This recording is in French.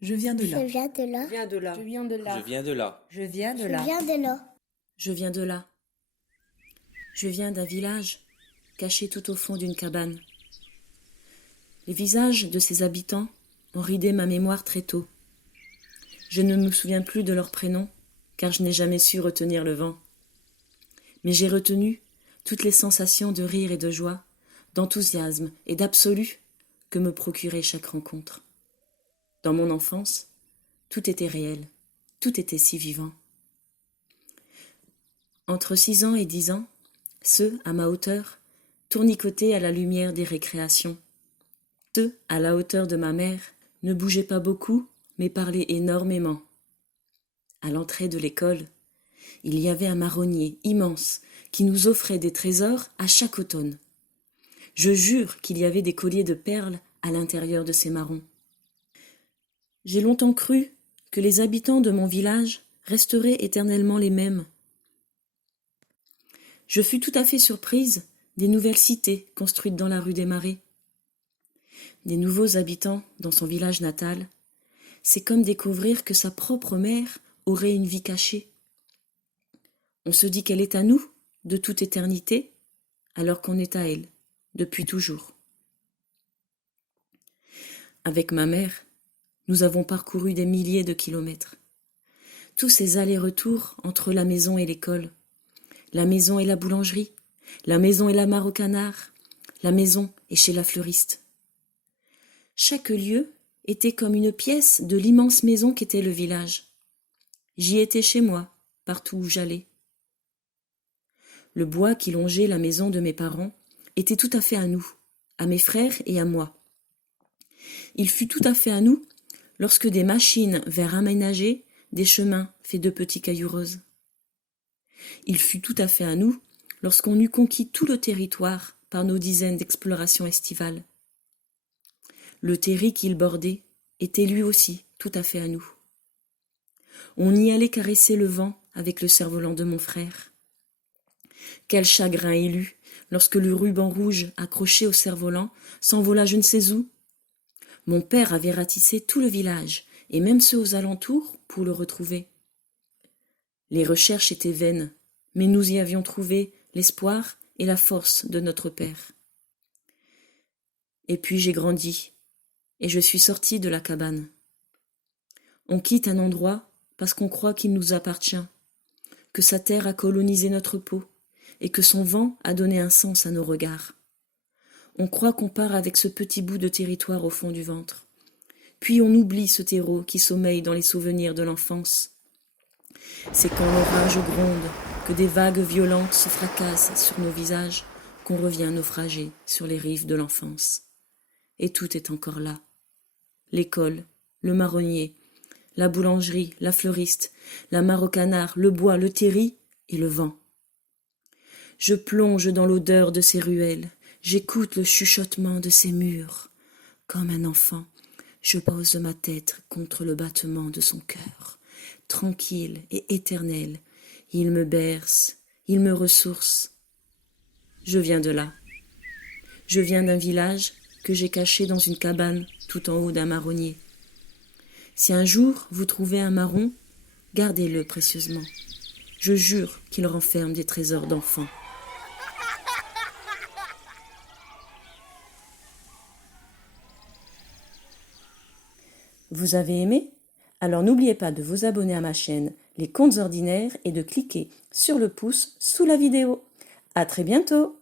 Je viens de là. Je viens de là. viens de là. Je viens de là. Je viens de là. Je viens de Je là. viens de là. Je viens de là. Je viens d'un village caché tout au fond d'une cabane. Les visages de ses habitants ont ridé ma mémoire très tôt. Je ne me souviens plus de leurs prénoms, car je n'ai jamais su retenir le vent. Mais j'ai retenu toutes les sensations de rire et de joie, d'enthousiasme et d'absolu que me procurait chaque rencontre. Dans mon enfance, tout était réel, tout était si vivant. Entre 6 ans et 10 ans, ceux, à ma hauteur, tournicotaient à la lumière des récréations. Ceux, à la hauteur de ma mère, ne bougeaient pas beaucoup, mais parlaient énormément. À l'entrée de l'école, il y avait un marronnier immense qui nous offrait des trésors à chaque automne. Je jure qu'il y avait des colliers de perles à l'intérieur de ces marrons. J'ai longtemps cru que les habitants de mon village resteraient éternellement les mêmes. Je fus tout à fait surprise des nouvelles cités construites dans la rue des Marais. Des nouveaux habitants dans son village natal, c'est comme découvrir que sa propre mère aurait une vie cachée. On se dit qu'elle est à nous, de toute éternité, alors qu'on est à elle, depuis toujours. Avec ma mère, nous avons parcouru des milliers de kilomètres. Tous ces allers-retours entre la maison et l'école, la maison et la boulangerie, la maison et la mare au canard, la maison et chez la fleuriste. Chaque lieu était comme une pièce de l'immense maison qu'était le village. J'y étais chez moi, partout où j'allais. Le bois qui longeait la maison de mes parents était tout à fait à nous, à mes frères et à moi. Il fut tout à fait à nous lorsque des machines vinrent aménager des chemins faits de petits cailloux roses. Il fut tout à fait à nous lorsqu'on eut conquis tout le territoire par nos dizaines d'explorations estivales. Le terri qu'il bordait était lui aussi tout à fait à nous. On y allait caresser le vent avec le cerf-volant de mon frère. Quel chagrin il eut lorsque le ruban rouge accroché au cerf-volant s'envola je ne sais où. Mon père avait ratissé tout le village, et même ceux aux alentours, pour le retrouver. Les recherches étaient vaines, mais nous y avions trouvé l'espoir et la force de notre père. Et puis j'ai grandi, et je suis sortie de la cabane. On quitte un endroit parce qu'on croit qu'il nous appartient, que sa terre a colonisé notre peau, et que son vent a donné un sens à nos regards. On croit qu'on part avec ce petit bout de territoire au fond du ventre. Puis on oublie ce terreau qui sommeille dans les souvenirs de l'enfance. C'est quand l'orage gronde, que des vagues violentes se fracassent sur nos visages, qu'on revient naufragé sur les rives de l'enfance. Et tout est encore là. L'école, le marronnier, la boulangerie, la fleuriste, la mare au canard, le bois, le terri et le vent. Je plonge dans l'odeur de ces ruelles, j'écoute le chuchotement de ces murs. Comme un enfant, je pose ma tête contre le battement de son cœur. Tranquille et éternel, il me berce, il me ressource. Je viens de là. Je viens d'un village que j'ai caché dans une cabane tout en haut d'un marronnier. Si un jour vous trouvez un marron, gardez-le précieusement. Je jure qu'il renferme des trésors d'enfants. Vous avez aimé? Alors n'oubliez pas de vous abonner à ma chaîne Les Contes Ordinaires et de cliquer sur le pouce sous la vidéo. À très bientôt!